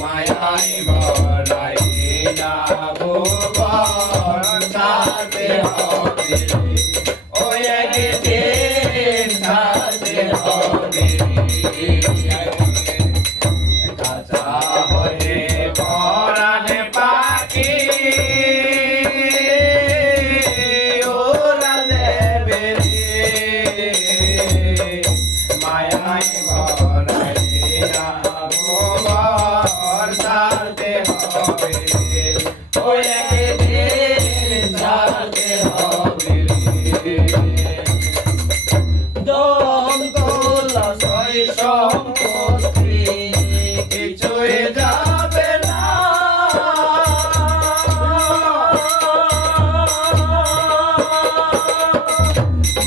মায়াই ভরাই না ভুবন ছাড়তে হবে ও একদিন ছাড়তে হবে কাঁচা হয়ে পরাণ পাখি ওরালে বেরে মায়াই ভরাই না ভুবন ছাড়তে হবে ও একদিন ছাড়তে হবে দম তোলা সই সম্পত্তি কিছুই যাবে না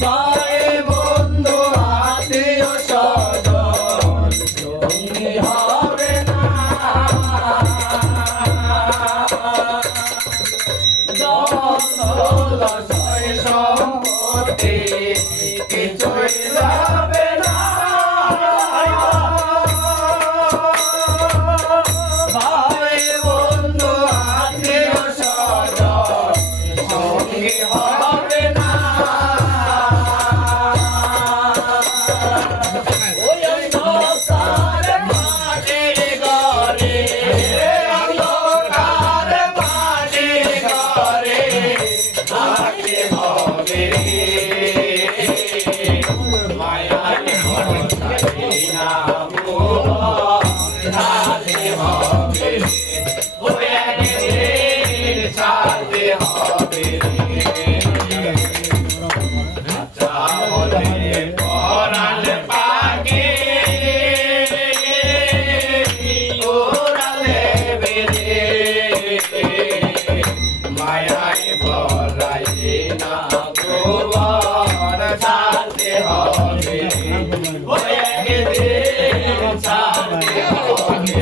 ভাই বন্ধু আত্মীয় স্বজন সঙ্গী হবে না দম তোলা সই সম্পত্তি কিছুই যাবে না ভাই বন্ধু আত্মীয় স্বজন সঙ্গী হবে না ওই অন্ধকার মাটির ঘরে অন্ধকার মাটির ঘরে থাকতে হবে মায়ার ভরসায় না ভুবন ছাড়তে হবে ও একদিন ছাড়তে হবে কাঁচা হলে পরাণ পাখি ওরালে বেরে মায়াই ভরাই না ভুবন ছাড়তে হবে ও একদিন ছাড়তে হবে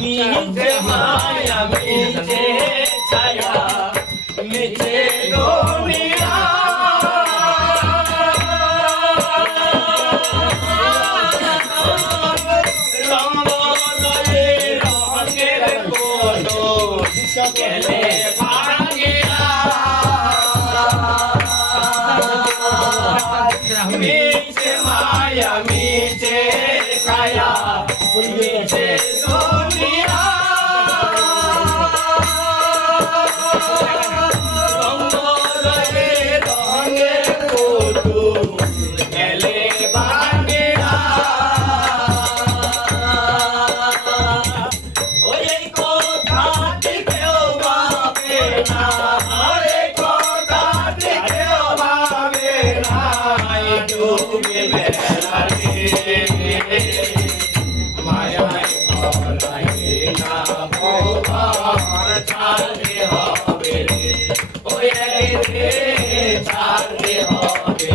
মিছে মায়া মিছে ছায়া মিছে দুনিয়া রঙ্গলে রঙের কোনো গেলে ভাঙিয়া মিছে মায়া মিছে ছায়া মিছে দুনিয়া রঙ্গলে রঙের কোনো গেলে ভাঙিয়া ওই কথাটি কেউ ভাবে না ওই কথাটি কেউ ভাবে না ডুবে বেড়াতে মায়াই ভরাই না ভুবন ছাড়তে হবে ওই একদিন ছাড়তে হবে